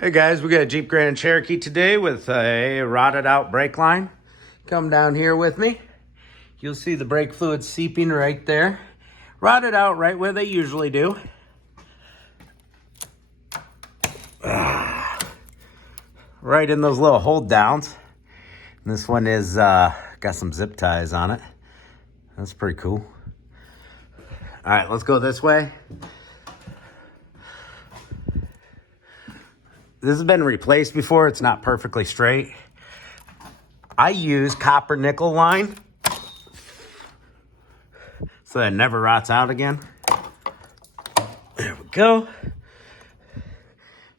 Hey guys, we got a Jeep Grand Cherokee today with a rotted out brake line. Come down here with me. You'll see the brake fluid seeping right there. Rotted out right where they usually do. Right in those little hold downs. And this one is got some zip ties on it. That's pretty cool. All right, let's go this way. This has been replaced before. It's not perfectly straight. I use copper nickel line so that it never rots out again. There we go.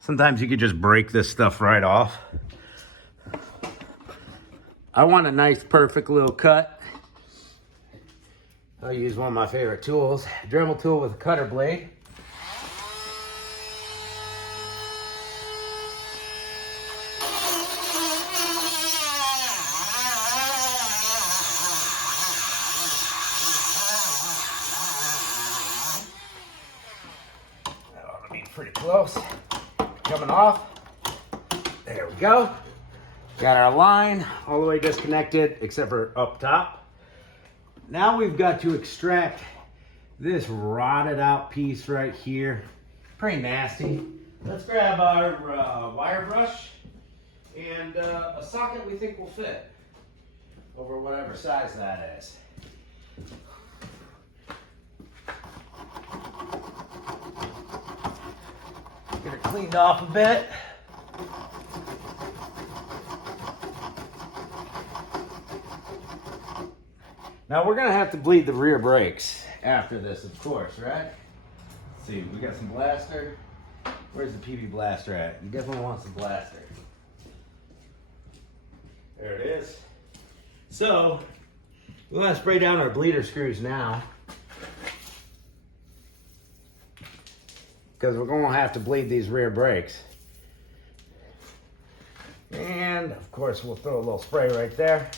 Sometimes you could just break this stuff right off. I want a nice, perfect little cut. I'll use one of my favorite tools, a Dremel tool with a cutter blade. Pretty close. Coming off. There we go. Got our line all the way disconnected except for up top. Now we've got to extract this rotted out piece right here. Pretty nasty. Let's grab our wire brush and a socket we think will fit over whatever size that is. Get it cleaned off a bit. Now we're gonna have to bleed the rear brakes after this, of course, right? Let's see, we got some blaster. Where's the PV blaster at? You definitely want some blaster. There it is. So, we're gonna spray down our bleeder screws now, because we're going to have to bleed these rear brakes. And of course we'll throw a little spray right there.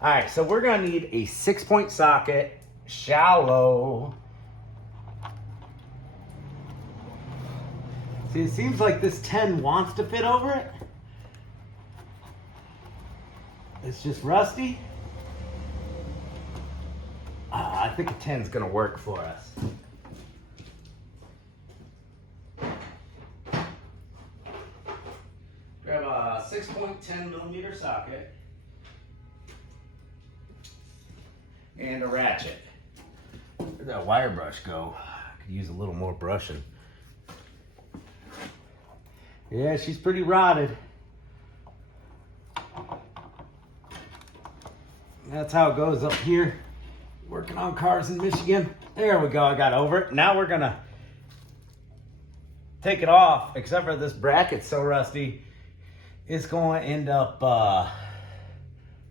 All right, so we're gonna need a 6-point socket, shallow. See, it seems like this 10 wants to fit over it. It's just rusty. I think a 10's gonna work for us. Grab a 6.10 millimeter socket and a ratchet. Where'd that wire brush go? I could use a little more brushing. Yeah, she's pretty rotted. That's how it goes up here. Working on cars in Michigan. There we go, I got over it. Now we're gonna take it off, except for this bracket's so rusty. It's going to end up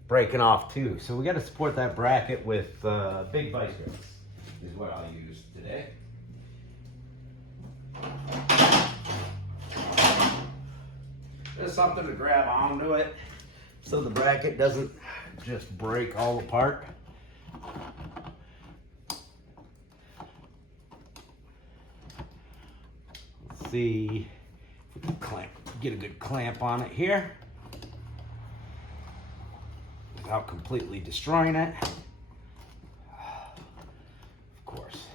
breaking off too. So we got to support that bracket with big vice grips is what I'll use today. Just something to grab onto it so the bracket doesn't just break all apart. Let's see if we can get a good clamp on it here without completely destroying it. Of course.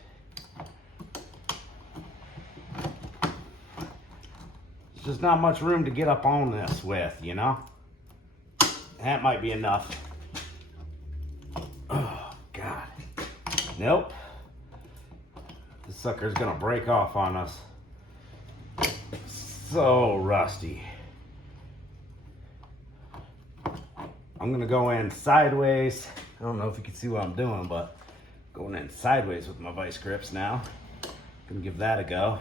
There's just not much room to get up on this with, you know? That might be enough. Oh, God. Nope. This sucker's gonna break off on us. So rusty. I'm gonna go in sideways. I don't know if you can see what I'm doing, but going in sideways with my vice grips now. Gonna give that a go.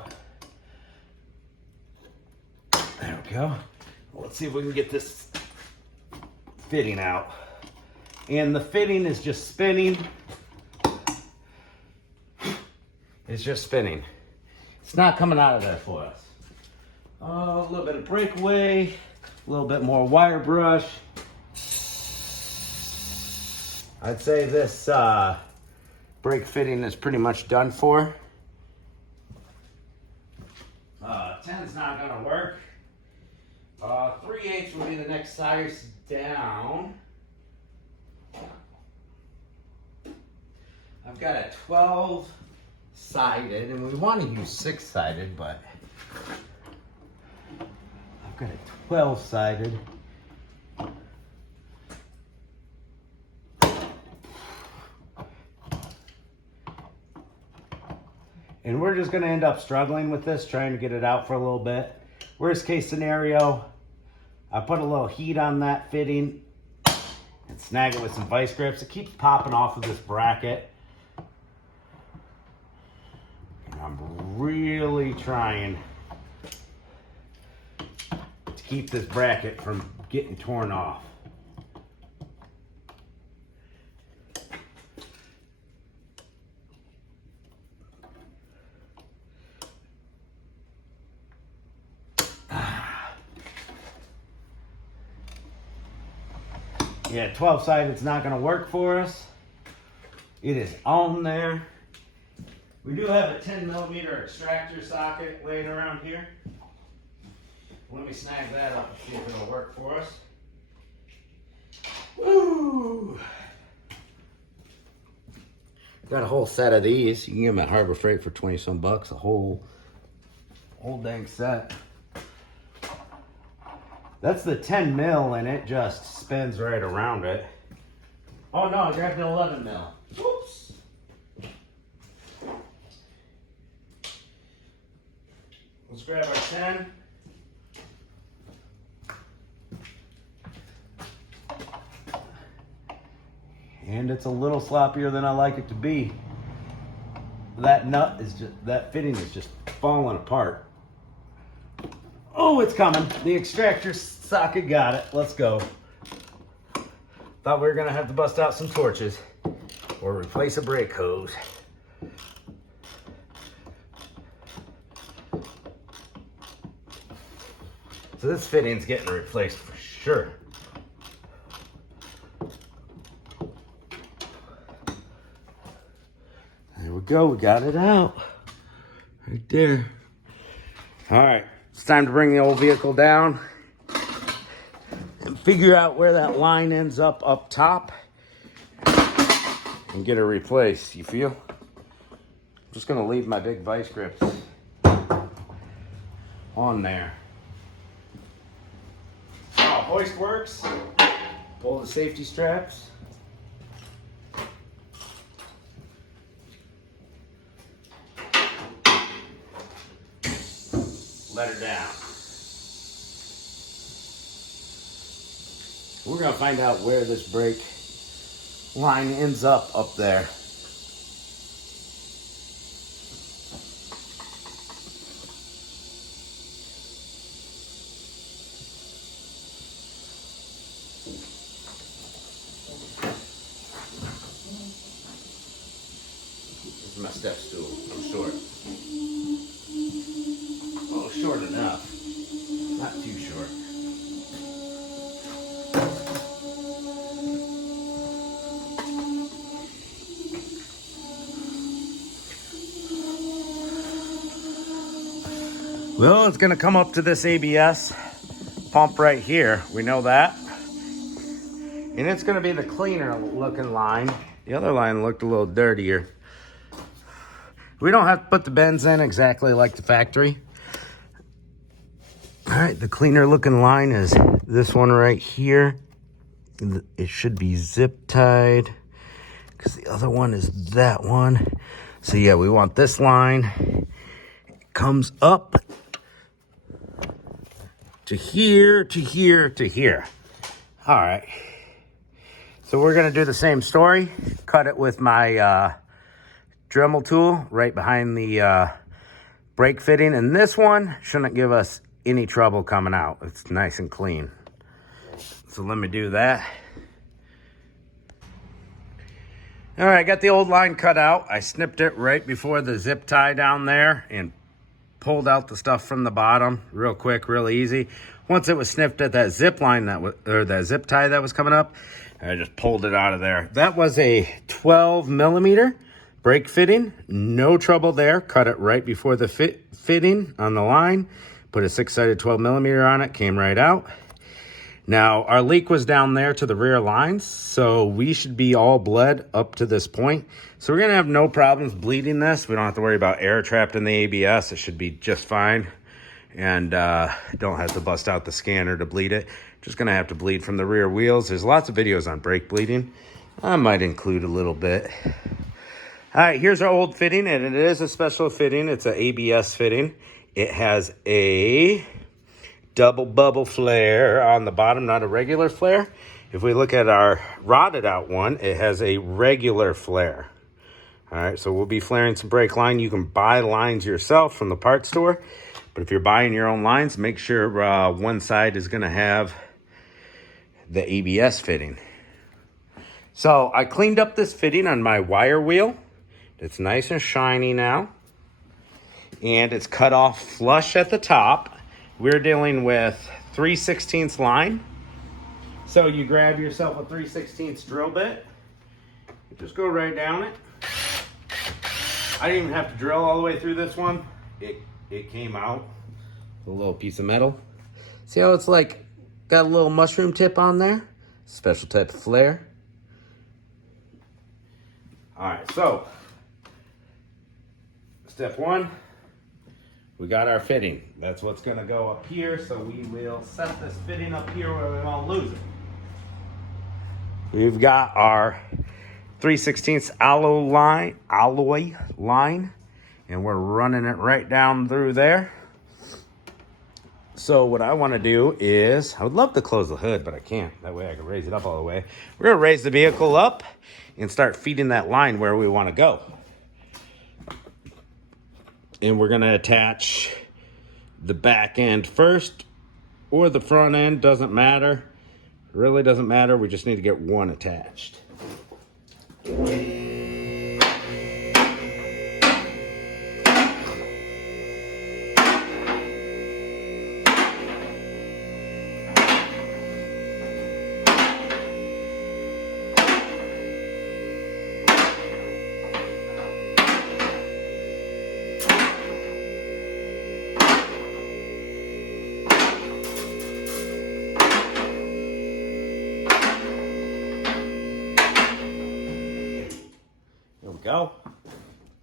There we go. Let's see if we can get this fitting out. And the fitting is just spinning. It's just spinning. It's not coming out of there for us. A little bit of breakaway, a little bit more wire brush. I'd say this brake fitting is pretty much done for. 10's not gonna work. 3/8 will be the next size down. I've got a 12-sided, and we want to use 6-sided, but I've got a 12-sided. And we're just going to end up struggling with this, trying to get it out for a little bit. Worst case scenario, I put a little heat on that fitting and snag it with some vice grips. It keeps popping off of this bracket. And I'm really trying to keep this bracket from getting torn off. Yeah, 12-sided is not going to work for us. It is on there. We do have a 10mm extractor socket laying around here. Let me snag that up and see if it'll work for us. Woo! Got a whole set of these. You can get them at Harbor Freight for 20-some bucks. A whole dang set. That's the 10mm, and it just spins right around it. Oh no, I grabbed the 11mm. Whoops. Let's grab our 10. And it's a little sloppier than I like it to be. That nut is just, that fitting is just falling apart. Oh, it's coming. The extractor socket got it. Let's go. Thought we were going to have to bust out some torches or replace a brake hose. So this fitting's getting replaced for sure. There we go. We got it out. Right there. All right. It's time to bring the old vehicle down and figure out where that line ends up top and get it replaced. You feel? I'm just going to leave my big vice grips on there. Oh, hoist works. Pull the safety straps. Let her down. We're going to find out where this brake line ends up there. This is my step stool. I'm short. Oh, short enough. Not too short. Well, it's going to come up to this ABS pump right here. We know that. And it's going to be the cleaner looking line. The other line looked a little dirtier. We don't have to put the bends in exactly like the factory. All right, the cleaner looking line is this one right here. It should be zip tied because the other one is that one. So yeah, we want this line. It comes up to here, to here, to here. All right. So we're gonna do the same story. Cut it with my Dremel tool right behind the brake fitting. And this one shouldn't give us any trouble coming out. It's nice and clean. So let me do that. All right, I got the old line cut out. I snipped it right before the zip tie down there and pulled out the stuff from the bottom real quick, real easy. Once it was snipped at that zip line that zip tie that was coming up, I just pulled it out of there. That was a 12mm brake fitting. No trouble there. Cut it right before the fitting on the line. Put a 6-sided 12mm on it, came right out. Now, our leak was down there to the rear lines, so we should be all bled up to this point. So we're gonna have no problems bleeding this. We don't have to worry about air trapped in the ABS. It should be just fine. And don't have to bust out the scanner to bleed it. Just gonna have to bleed from the rear wheels. There's lots of videos on brake bleeding. I might include a little bit. All right, here's our old fitting, and it is a special fitting. It's an ABS fitting. It has a double bubble flare on the bottom, not a regular flare. If we look at our rotted out one, it has a regular flare. All right, so we'll be flaring some brake line. You can buy lines yourself from the parts store, but if you're buying your own lines, make sure one side is gonna have the ABS fitting. So I cleaned up this fitting on my wire wheel. It's nice and shiny now. And it's cut off flush at the top. We're dealing with 3/16 line. So you grab yourself a 3/16 drill bit. Just go right down it. I didn't even have to drill all the way through this one. It came out. A little piece of metal. See how it's like got a little mushroom tip on there? Special type of flare. All right, so step one. We got our fitting. That's what's gonna go up here, so we will set this fitting up here where we won't lose it. We've got our 3/16 alloy line, and we're running it right down through there. So what I wanna do is, I would love to close the hood, but I can't. That way I can raise it up all the way. We're gonna raise the vehicle up and start feeding that line where we wanna go. And we're gonna attach the back end first or the front end, doesn't matter. It really doesn't matter, we just need to get one attached. Go.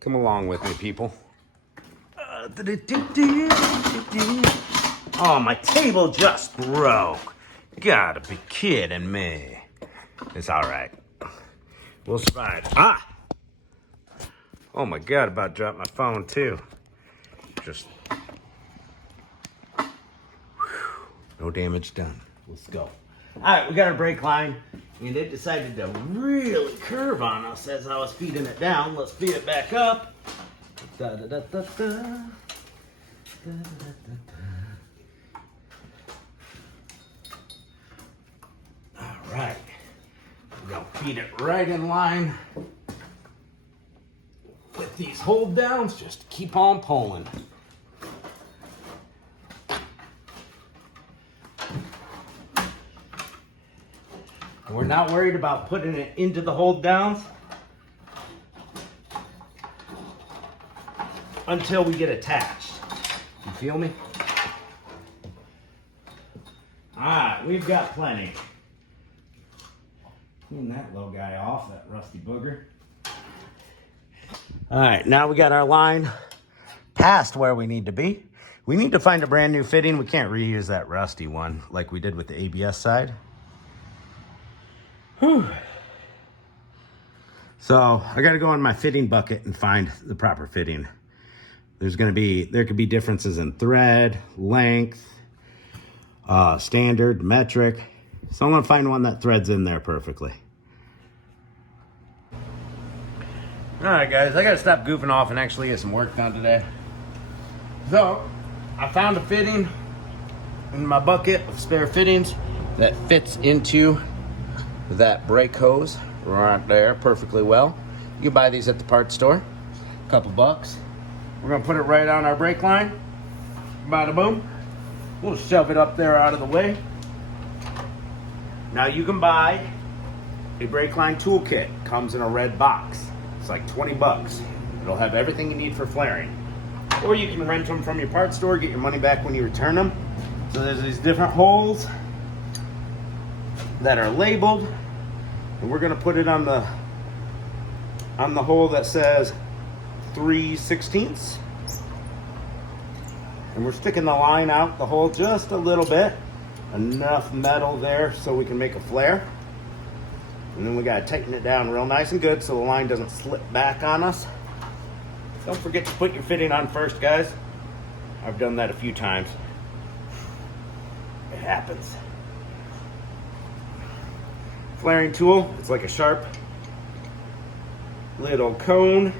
Come along with me, people. Oh, my table just broke. Gotta be kidding me. It's all right. We'll survive. Ah! Oh my God, about dropped my phone too. Just... no damage done. Let's go. All right, we got our brake line. And it decided to really curve on us as I was feeding it down. Let's feed it back up. Da, da, da, da, da. Da, da, da, da. All right. We're going to feed it right in line with these hold downs. Just keep on pulling. We're not worried about putting it into the hold downs until we get attached. You feel me? All right, we've got plenty. Clean that little guy off, that rusty booger. All right, now we got our line past where we need to be. We need to find a brand new fitting. We can't reuse that rusty one like we did with the ABS side. Whew. So I got to go in my fitting bucket and find the proper fitting. There could be differences in thread, length, standard, metric. So I'm going to find one that threads in there perfectly. All right, guys, I got to stop goofing off and actually get some work done today. So I found a fitting in my bucket of spare fittings that fits into that brake hose right there perfectly well. You can buy these at the parts store, a couple bucks. We're gonna put it right on our brake line. Bada boom. We'll shove it up there out of the way. Now you can buy a brake line toolkit. Comes in a red box. It's like 20 bucks. It'll have everything you need for flaring. or you can rent them from your parts store, get your money back when you return them. So there's these different holes that are labeled, and we're gonna put it on the hole that says 3/16. And we're sticking the line out the hole just a little bit, enough metal there so we can make a flare. And then we gotta tighten it down real nice and good so the line doesn't slip back on us. Don't forget to put your fitting on first, guys. I've done that a few times. It happens. Flaring tool, it's like a sharp little cone.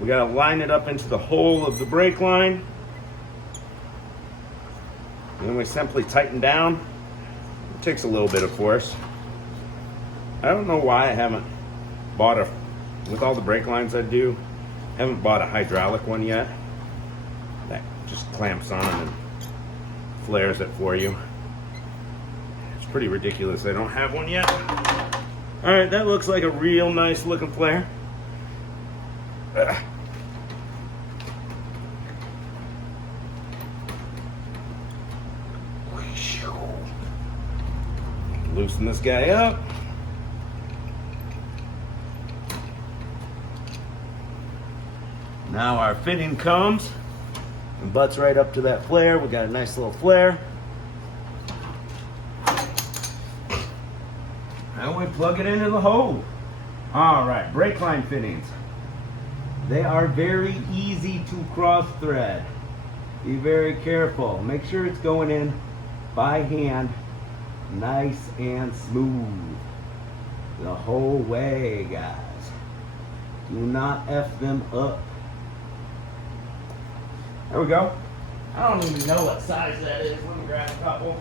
We gotta line it up into the hole of the brake line. And then we simply tighten down. It takes a little bit of force. I don't know why I haven't bought with all the brake lines I do, haven't bought a hydraulic one yet. That just clamps on and flares it for you. It's pretty ridiculous I don't have one yet. All right, that looks like a real nice looking flare. Loosen this guy up. Now our fitting comes and butts right up to that flare. We got a nice little flare. And we plug it into the hole. All right, brake line fittings. They are very easy to cross thread. Be very careful. Make sure it's going in by hand, nice and smooth the whole way, guys. Do not F them up. There we go. I don't even know what size that is. Let me grab a couple.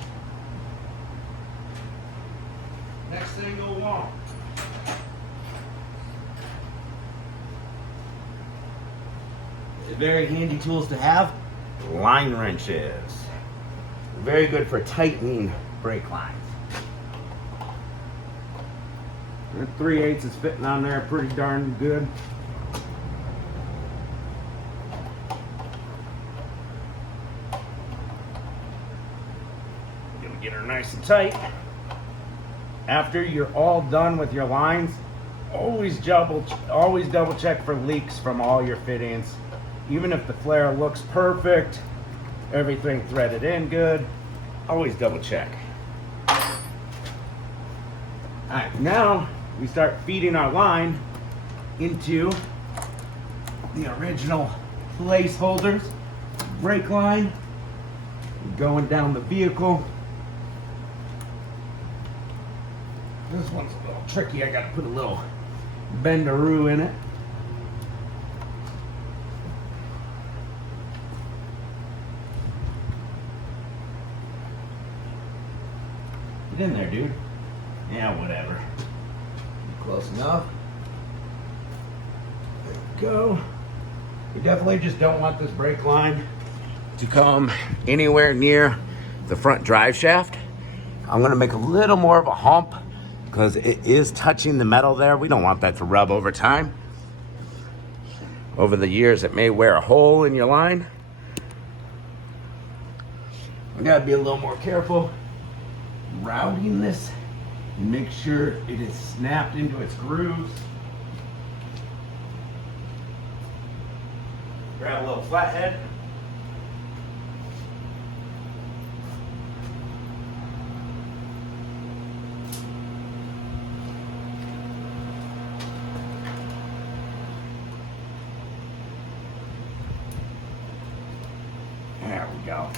Next thing you'll want. Very handy tools to have. Line wrenches. Very good for tightening brake lines. And 3/8 is fitting on there pretty darn good. Gonna get her nice and tight. After you're all done with your lines, always double check for leaks from all your fittings. Even if the flare looks perfect, everything threaded in good, always double check. All right, now we start feeding our line into the original placeholders. Brake line going down the vehicle. This one's a little tricky. I got to put a little bendaroo in it. Get in there, dude. Yeah, whatever. Close enough. There we go. We definitely just don't want this brake line to come anywhere near the front drive shaft. I'm going to make a little more of a hump because it is touching the metal there. We don't want that to rub over time. Over the years, it may wear a hole in your line. We got to be a little more careful routing this and make sure it is snapped into its grooves. Grab a little flathead. There we go.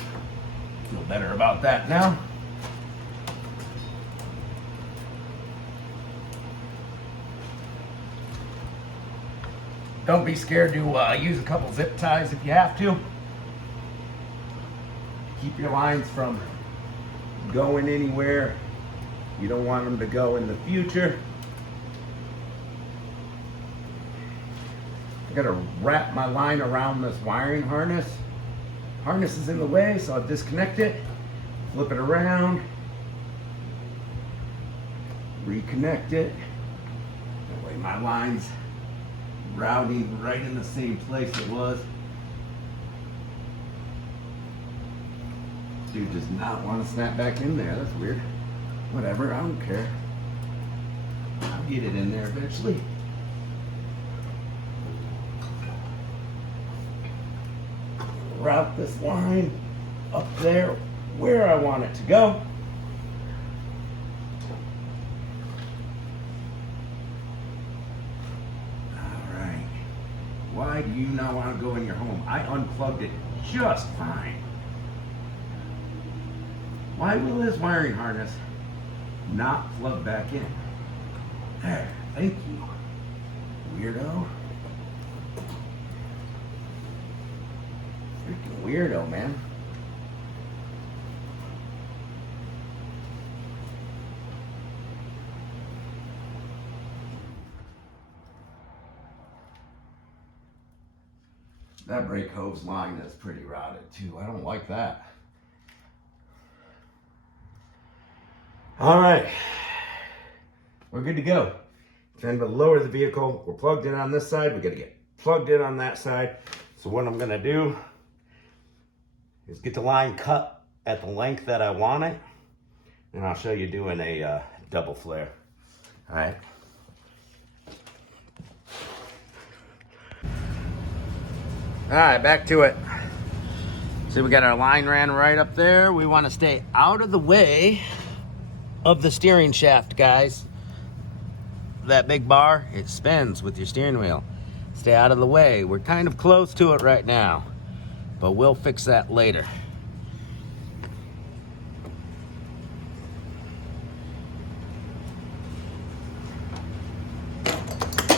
Feel better about that now. Don't be scared to use a couple zip ties if you have to. Keep your lines from going anywhere you don't want them to go in the future. I gotta wrap my line around this wiring harness. Harness is in the way, so I'll disconnect it, flip it around, reconnect it. That way my lines routing right in the same place it was. Dude does not want to snap back in there. That's weird. Whatever, I don't care. I'll get it in there eventually. Route this line up there where I want it to go. Alright. Why do you not want to go in your home? I unplugged it just fine. Why will this wiring harness not plug back in? There, thank you, weirdo. Freaking weirdo, man. That brake hose line is pretty routed too. I don't like that. All right, we're good to go. Time to lower the vehicle. We're plugged in on this side. We got to get plugged in on that side. So what I'm gonna do is get the line cut at the length that I want it, and I'll show you doing a double flare. All right. All right, back to it. See, we got our line ran right up there. We want to stay out of the way of the steering shaft, guys. That big bar, it spins with your steering wheel. Stay out of the way. We're kind of close to it right now, but we'll fix that later.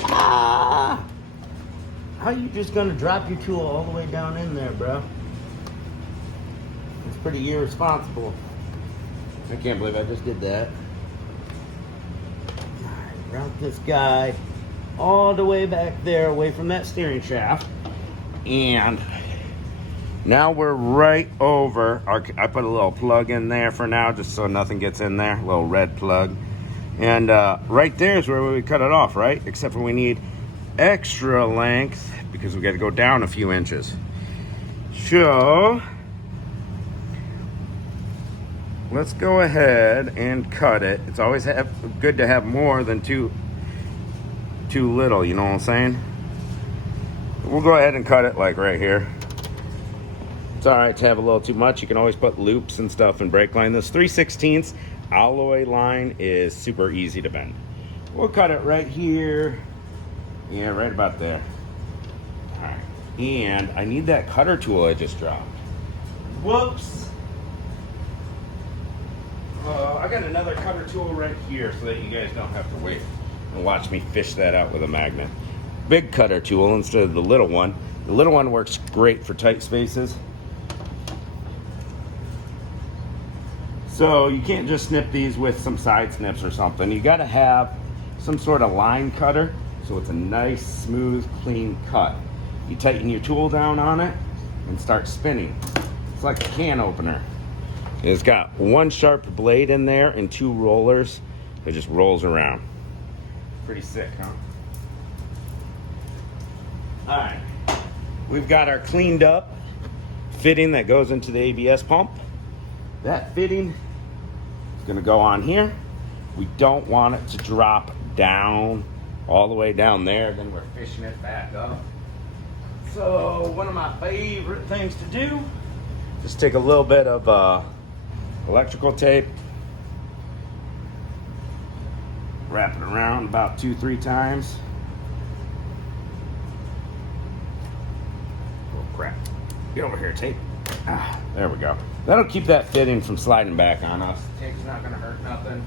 Ah! How you just gonna drop your tool all the way down in there, bro? It's pretty irresponsible. I can't believe I just did that. All right, route this guy all the way back there away from that steering shaft. And now we're right over our, I put a little plug in there for now just so nothing gets in there, a little red plug. And right there is where we cut it off, right? Except for we need extra length because we got to go down a few inches. So let's go ahead and cut it. It's always good to have more than too little, you know what I'm saying? We'll go ahead and cut it like right here. It's all right to have a little too much. You can always put loops and stuff in brake line. This 3/16 alloy line is super easy to bend. We'll cut it right here. Yeah, right about there. All right. And I need that cutter tool I just dropped. Whoops. I got another cutter tool right here so that you guys don't have to wait and watch me fish that out with a magnet. Big cutter tool instead of the little one. The little one works great for tight spaces. So you can't just snip these with some side snips or something. You gotta have some sort of line cutter so it's a nice, smooth, clean cut. You tighten your tool down on it and start spinning. It's like a can opener. It's got one sharp blade in there and two rollers. It just rolls around. Pretty sick, huh? All right, we've got our cleaned up fitting that goes into the ABS pump. That fitting is gonna go on here. We don't want it to drop down all the way down there, then we're fishing it back up. So one of my favorite things to do, just take a little bit of electrical tape, wrap it around about 2-3 times. Oh crap, get over here, tape. Ah, there we go. That'll keep that fitting from sliding back on us. Tape's not gonna hurt nothing.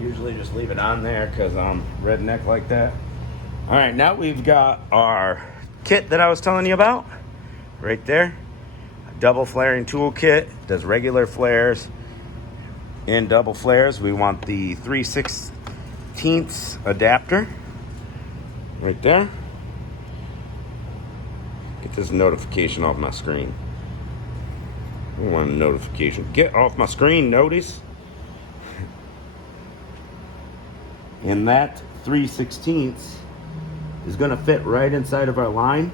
Usually just leave it on there because I'm redneck like that. All right, now we've got our kit that I was telling you about right there. A double flaring tool kit, does regular flares and double flares. We want the 3/16 adapter right there. Get this notification off my screen. I don't want a notification. Get off my screen, notice. And that 3/16 is gonna fit right inside of our line.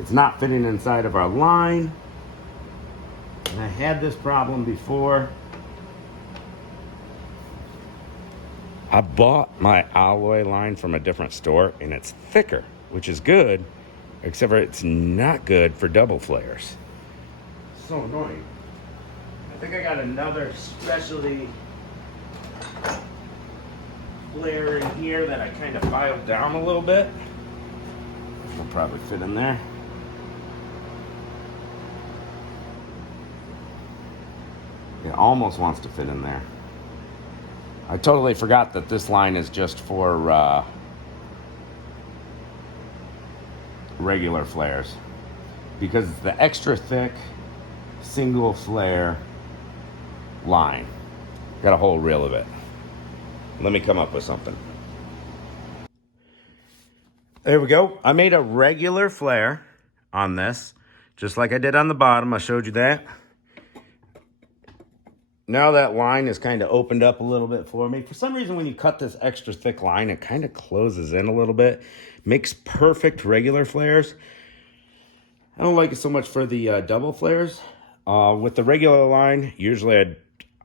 It's not fitting inside of our line. And I had this problem before. I bought my alloy line from a different store and it's thicker, which is good, except for it's not good for double flares. So annoying. I think I got another specialty flare in here that I kind of filed down a little bit. Will probably fit in there. It almost wants to fit in there. I totally forgot that this line is just for regular flares, because it's the extra thick single flare line. Got a whole reel of it. Let me come up with something. There we go. I made a regular flare on this, just like I did on the bottom. I showed you that. Now that line is kind of opened up a little bit for me. For some reason, when you cut this extra thick line, it kind of closes in a little bit. Makes perfect regular flares. I don't like it so much for the double flares. With the regular line, usually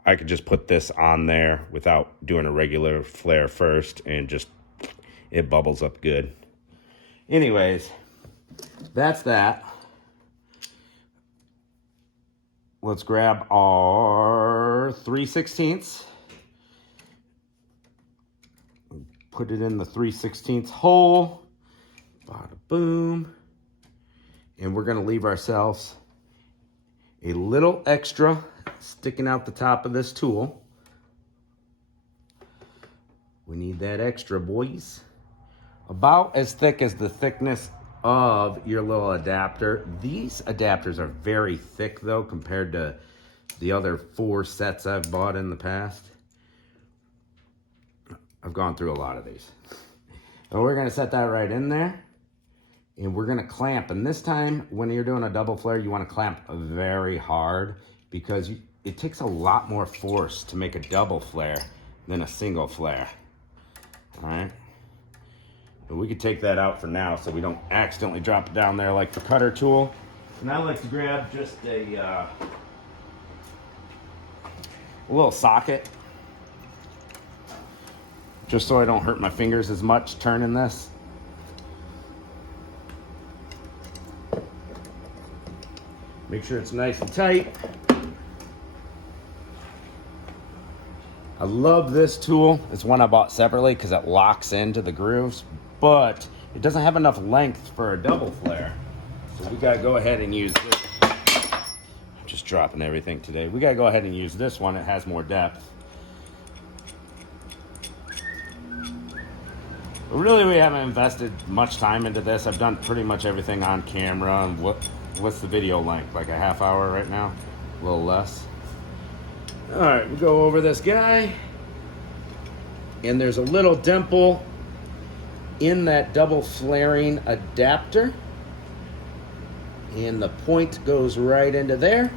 I could just put this on there without doing a regular flare first, and just it bubbles up good. Anyways, that's that. Let's grab our 3/16. Put it in the 3/16 hole. Bada boom. And we're going to leave ourselves a little extra sticking out the top of this tool. We need that extra, boys. About as thick as the thickness of your little adapter. These adapters are very thick though compared to the other 4 sets I've bought in the past. I've gone through a lot of these. And we're gonna set that right in there, and we're gonna clamp. And this time when you're doing a double flare, you want to clamp very hard, because it takes a lot more force to make a double flare than a single flare. All right. But we could take that out for now so we don't accidentally drop it down there like the cutter tool. And I like to grab just a little socket, just so I don't hurt my fingers as much turning this. Make sure it's nice and tight. I love this tool. It's one I bought separately because it locks into the grooves, but it doesn't have enough length for a double flare. So we gotta go ahead and use this. I'm just dropping everything today. We gotta go ahead and use this one. It has more depth. But really, we haven't invested much time into this. I've done pretty much everything on camera. And what's the video length? Like a half hour right now? A little less. All right, we go over this guy. And there's a little dimple in that double flaring adapter, and the point goes right into there.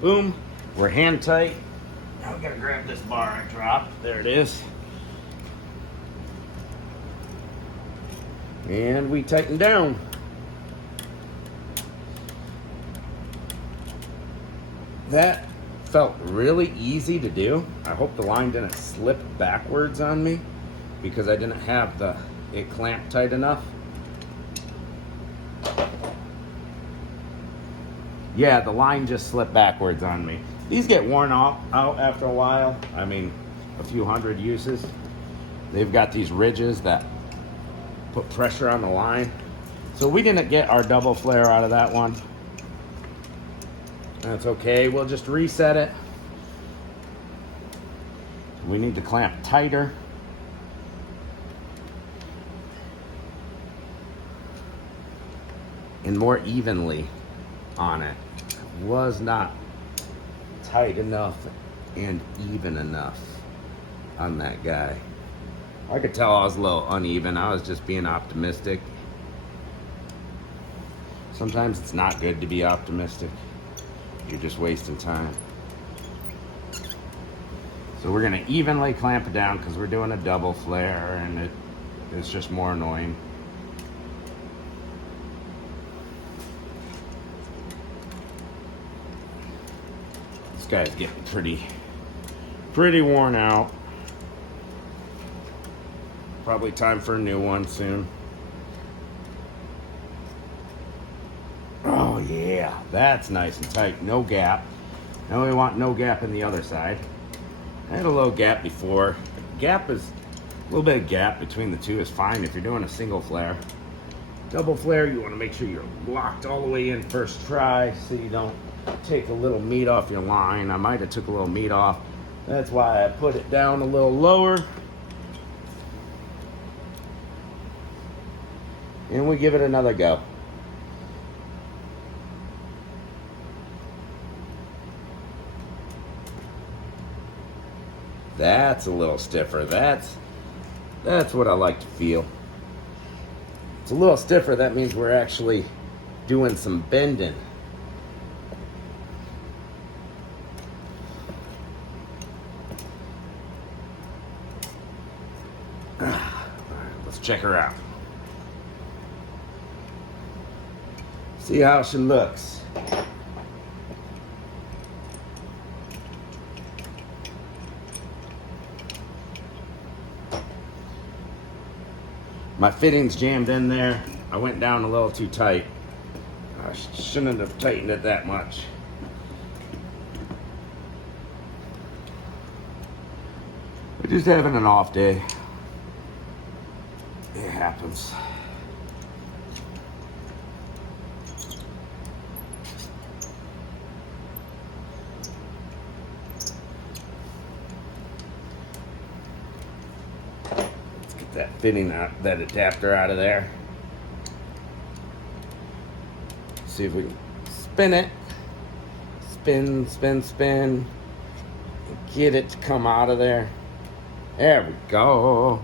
Boom. We're hand tight. Now we gotta grab this bar I dropped. There it is. And we tighten down. That felt really easy to do. I hope the line didn't slip backwards on me, because I didn't have it clamped tight enough. Yeah, the line just slipped backwards on me. These get worn out after a while. I mean, a few hundred uses. They've got these ridges that put pressure on the line. So we didn't get our double flare out of that one. That's okay, we'll just reset it. We need to clamp tighter. And more evenly on it. It was not tight enough and even enough on that guy. I could tell I was a little uneven. I was just being optimistic. Sometimes it's not good to be optimistic. You're just wasting time. So we're gonna evenly clamp it down because we're doing a double flare and it's just more annoying. This guy's getting pretty worn out. Probably time for a new one soon. Oh yeah, that's nice and tight, no gap. Now we want no gap in the other side. I had a low gap before. Gap is, a little bit of gap between the two is fine if you're doing a single flare. Double flare, you want to make sure you're locked all the way in first try so you don't take a little meat off your line. I might have took a little meat off. That's why I put it down a little lower. And we give it another go. That's a little stiffer. That's what I like to feel. It's a little stiffer. That means we're actually doing some bending. All right, let's check her out. See how she looks. My fitting's jammed in there. I went down a little too tight. I shouldn't have tightened it that much. We're just having an off day. It happens. That fitting out, that adapter out of there. See if we can spin it. Spin, spin, spin. Get it to come out of there. There we go.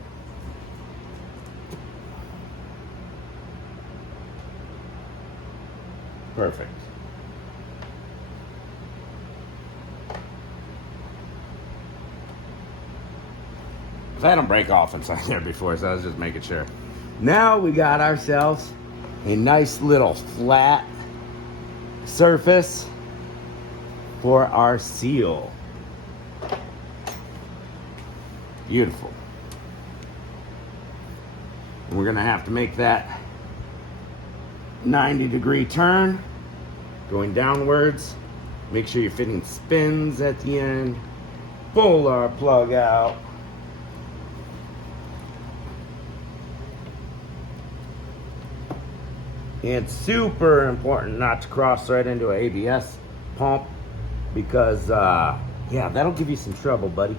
Perfect. I've had them break off inside there before, so I was just making sure. Now we got ourselves a nice little flat surface for our seal. Beautiful. And we're gonna have to make that 90-degree turn, going downwards. Make sure your fitting spins at the end. Pull our plug out. And it's super important not to cross thread into an ABS pump because, yeah, that'll give you some trouble, buddy.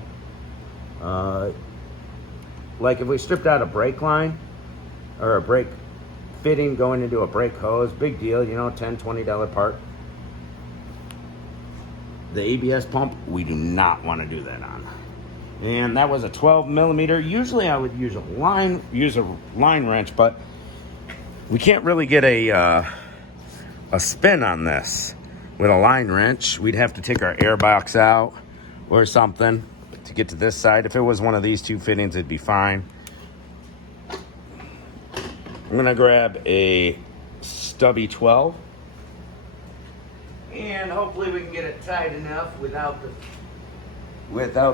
Like if we stripped out a brake line or a brake fitting going into a brake hose, big deal, you know, $10, $20 part. The ABS pump, we do not want to do that on. And that was a 12 millimeter. Usually I would use a line wrench, but we can't really get a spin on this with a line wrench. We'd have to take our air box out or something to get to this side. If it was one of these two fittings, it'd be fine. I'm gonna grab a stubby 12 and hopefully we can get it tight enough without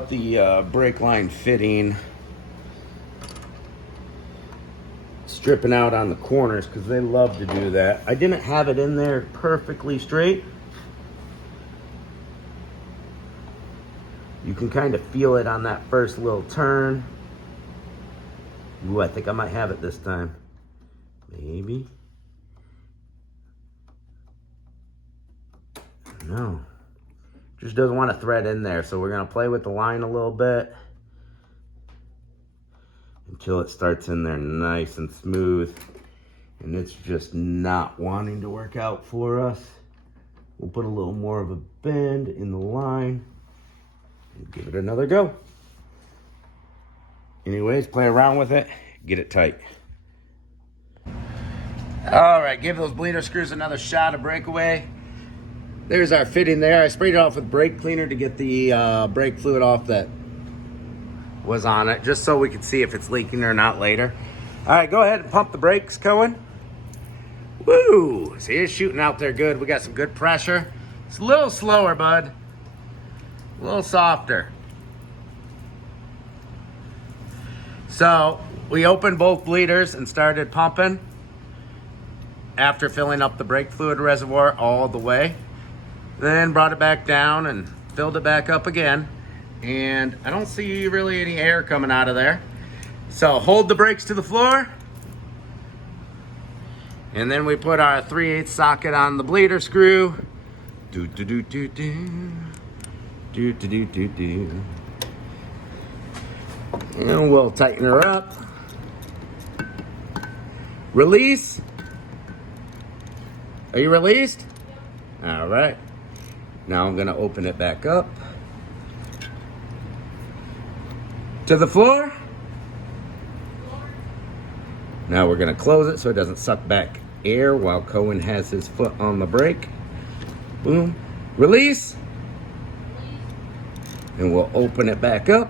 the brake line fitting stripping out on the corners, because they love to do that. I didn't have it in there perfectly straight. You can kind of feel it on that first little turn. Ooh, I think I might have it this time. Maybe. No. Just doesn't want to thread in there, so we're going to play with the line a little bit until it starts in there nice and smooth, and it's just not wanting to work out for us. We'll put a little more of a bend in the line and give it another go. Anyways, play around with it, get it tight. All right, give those bleeder screws another shot of breakaway. There's our fitting there. I sprayed it off with brake cleaner to get the brake fluid off that was on it, just so we could see if it's leaking or not later. All right, go ahead and pump the brakes, Cohen. Woo! See, it's shooting out there good. We got some good pressure. It's a little slower, bud. A little softer. So we opened both bleeders and started pumping after filling up the brake fluid reservoir all the way. Then brought it back down and filled it back up again. And I don't see really any air coming out of there. So hold the brakes to the floor. And then we put our 3/8 socket on the bleeder screw. Do do do do do. Do do do do do. And we'll tighten her up. Release. Are you released? All right. Now I'm gonna open it back up. To the floor. Now we're gonna close it so it doesn't suck back air while Cohen has his foot on the brake. Boom. Release. And we'll open it back up.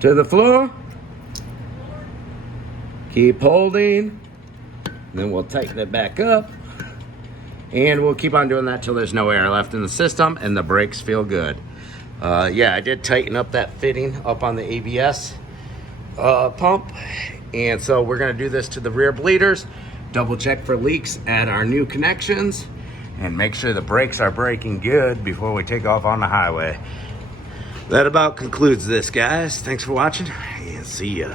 To the floor. Keep holding. Then we'll tighten it back up. And we'll keep on doing that till there's no air left in the system and the brakes feel good. Yeah, I did tighten up that fitting up on the ABS pump. And so we're gonna do this to the rear bleeders, double check for leaks at our new connections, and make sure the brakes are braking good before we take off on the highway. That about concludes this, guys. Thanks for watching, and see ya.